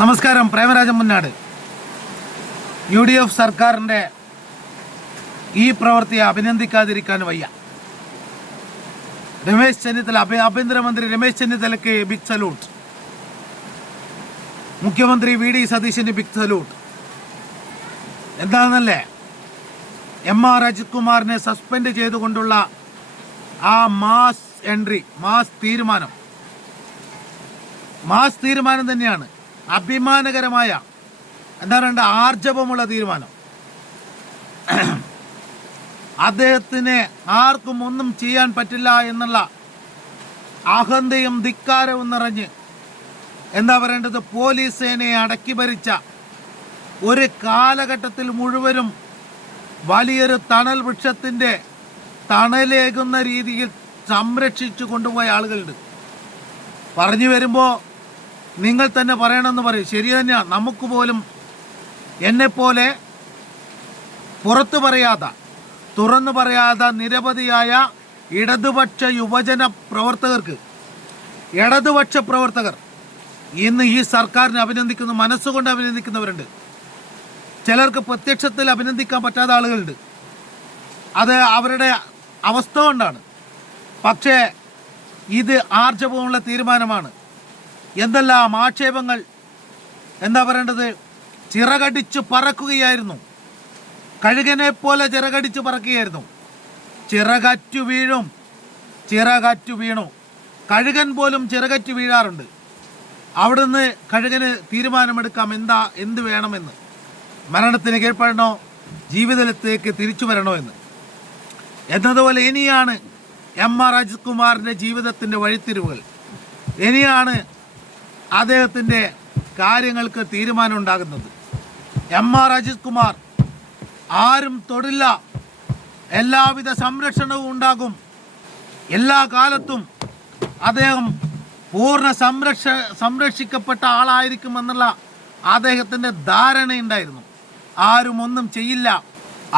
നമസ്കാരം. പ്രേമരാജൻ മുന്നാട്. UDF സർക്കാരിൻ്റെ ഈ പ്രവൃത്തിയെ അഭിനന്ദിക്കാതിരിക്കാൻ വയ്യ. രമേശ് ചെന്നിത്തല, ആഭ്യന്തരമന്ത്രി രമേശ് ചെന്നിത്തലയ്ക്ക് ബിഗ് സല്യൂട്ട്. മുഖ്യമന്ത്രി VD സതീശന് ബിഗ് സല്യൂട്ട്. എന്താണെന്നല്ലേ, MR അജിത് കുമാറിനെ സസ്പെൻഡ് ചെയ്തുകൊണ്ടുള്ള ആ മാസ് തീരുമാനം തന്നെയാണ്. അഭിമാനകരമായ, എന്താ പറയണ്ട, ആർജവമുള്ള തീരുമാനം. അദ്ദേഹത്തിന് ആർക്കും ഒന്നും ചെയ്യാൻ പറ്റില്ല എന്നുള്ള അഹന്തയും ധിക്കാരവും നിറഞ്ഞ്, എന്താ പറയേണ്ടത്, പോലീസ് സേനയെ അടക്കി ഭരിച്ച ഒരു കാലഘട്ടത്തിൽ മുഴുവനും വലിയൊരു തണൽ വൃക്ഷത്തിൻ്റെ തണലേകുന്ന രീതിയിൽ സംരക്ഷിച്ചു കൊണ്ടുപോയ ആളുകളുണ്ട്. പറഞ്ഞു വരുമ്പോൾ നിങ്ങൾ തന്നെ പറയണമെന്ന് പറയും. ശരി തന്നെയാണ്. നമുക്ക് പോലും എന്നെപ്പോലെ പുറത്തു പറയാതെ, തുറന്നു പറയാതെ നിരവധിയായ ഇടതുപക്ഷ യുവജന പ്രവർത്തകർ ഇന്ന് ഈ സർക്കാരിനെ അഭിനന്ദിക്കുന്നു, മനസ്സുകൊണ്ട് അഭിനന്ദിക്കുന്നവരുണ്ട്. ചിലർക്ക് പ്രത്യക്ഷത്തിൽ അഭിനന്ദിക്കാൻ പറ്റാത്ത ആളുകളുണ്ട്. അത് അവരുടെ അവസ്ഥ കൊണ്ടാണ്. പക്ഷേ ഇത് ആർജവമുള്ള തീരുമാനമാണ്. എന്തെല്ലാം ആക്ഷേപങ്ങൾ, എന്താ പറയേണ്ടത്, ചിറകടിച്ചു പറക്കുകയായിരുന്നു. കഴുകനെ പോലെ ചിറകടിച്ചു പറക്കുകയായിരുന്നു. ചിറകറ്റു വീണു. കഴുകൻ പോലും ചിറകറ്റു വീഴാറുണ്ട്. അവിടുന്ന് കഴുകന് തീരുമാനമെടുക്കാം എന്ത് വേണമെന്ന്. മരണത്തിന് കീഴ്പ്പെടണോ, ജീവിതത്തിലേക്ക് തിരിച്ചു വരണോ എന്നതുപോലെ ഇനിയാണ് MR അജിത് കുമാറിൻ്റെ ജീവിതത്തിൻ്റെ വഴിത്തിരിവുകൾ. ഇനിയാണ് അദ്ദേഹത്തിൻ്റെ കാര്യങ്ങൾക്ക് തീരുമാനം ഉണ്ടാകുന്നത്. MR അജിത് കുമാർ ആരും തൊടില്ല, എല്ലാവിധ സംരക്ഷണവും ഉണ്ടാകും, എല്ലാ കാലത്തും അദ്ദേഹം പൂർണ്ണ സംരക്ഷിക്കപ്പെട്ട ആളായിരിക്കുമെന്നുള്ള അദ്ദേഹത്തിൻ്റെ ധാരണയുണ്ടായിരുന്നു. ആരും ഒന്നും ചെയ്യില്ല,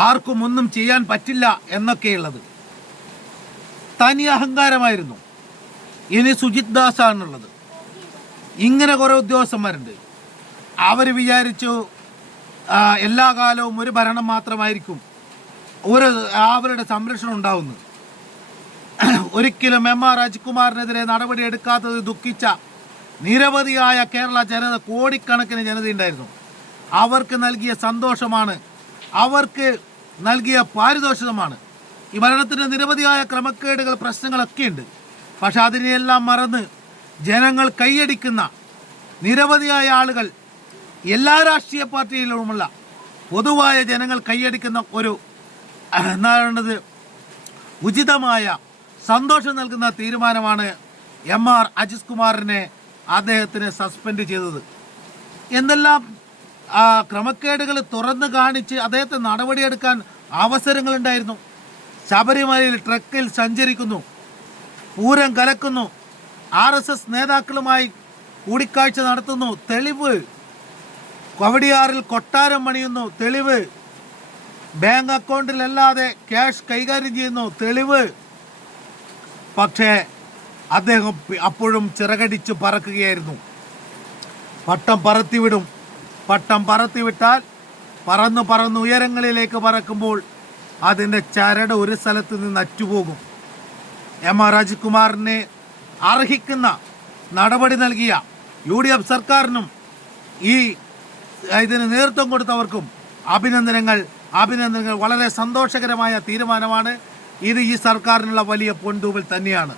ആർക്കും ഒന്നും ചെയ്യാൻ പറ്റില്ല എന്നൊക്കെയുള്ളത് തനി അഹങ്കാരമായിരുന്നു. ഇനി സുജിത് ദാസാണുള്ളത്. ഇങ്ങനെ കുറേ ഉദ്യോഗസ്ഥന്മാരുണ്ട്. അവർ വിചാരിച്ചു എല്ലാ കാലവും ഒരു ഭരണം മാത്രമായിരിക്കും അവരുടെ സംരക്ഷണം ഉണ്ടാവുന്നത്. ഒരിക്കലും MR അജിത് കുമാറിനെതിരെ നടപടിയെടുക്കാത്തത് ദുഃഖിച്ച നിരവധിയായ കേരള ജനത, കോടിക്കണക്കിന് ജനതയുണ്ടായിരുന്നു. അവർക്ക് നൽകിയ സന്തോഷമാണ്, അവർക്ക് നൽകിയ പാരിതോഷികമാണ്. ഈ ഭരണത്തിന് നിരവധിയായ ക്രമക്കേടുകൾ, പ്രശ്നങ്ങളൊക്കെ ഉണ്ട്. പക്ഷെ അതിനെയെല്ലാം മറന്ന് ജനങ്ങൾ കൈയടിക്കുന്ന നിരവധിയായ ആളുകൾ, എല്ലാ രാഷ്ട്രീയ പാർട്ടിയിലുമുള്ള പൊതുവായ ജനങ്ങൾ കൈയടിക്കുന്ന ഒരു, എന്താ പറയുന്നത്, ഉചിതമായ സന്തോഷം നൽകുന്ന തീരുമാനമാണ് MR അജിത് കുമാറിനെ അദ്ദേഹത്തിന് സസ്പെൻഡ് ചെയ്തത്. എന്തെല്ലാം ക്രമക്കേടുകൾ തുറന്നു കാണിച്ച് അദ്ദേഹത്തെ നടപടിയെടുക്കാൻ അവസരങ്ങളുണ്ടായിരുന്നു. ശബരിമലയിൽ ട്രക്കിൽ സഞ്ചരിക്കുന്നു, പൂരം കലക്കുന്നു, RSS നേതാക്കളുമായി കൂടിക്കാഴ്ച നടത്തുന്നു, തെളിവ്. കവടിയാറിൽ കൊട്ടാരം പണിയുന്നു, തെളിവ്. ബാങ്ക് അക്കൗണ്ടിലല്ലാതെ ക്യാഷ് കൈകാര്യം ചെയ്യുന്നു, തെളിവ്. പക്ഷേ അദ്ദേഹം അപ്പോഴും ചിറകടിച്ച് പറക്കുകയായിരുന്നു. പട്ടം പറത്തിവിട്ടാൽ പറന്ന് ഉയരങ്ങളിലേക്ക് പറക്കുമ്പോൾ അതിൻ്റെ ചരട് ഒരു സ്ഥലത്ത് നിന്ന് അറ്റുപോകും. MR അജിത് കുമാറിനെ അർഹിക്കുന്ന നടപടി നൽകിയ UDF സർക്കാരിനും ഇതിന് നേതൃത്വം കൊടുത്തവർക്കും അഭിനന്ദനങ്ങൾ. വളരെ സന്തോഷകരമായ തീരുമാനമാണ് ഇത്. ഈ സർക്കാരിനുള്ള വലിയ പൊൻതൂവൽ തന്നെയാണ്.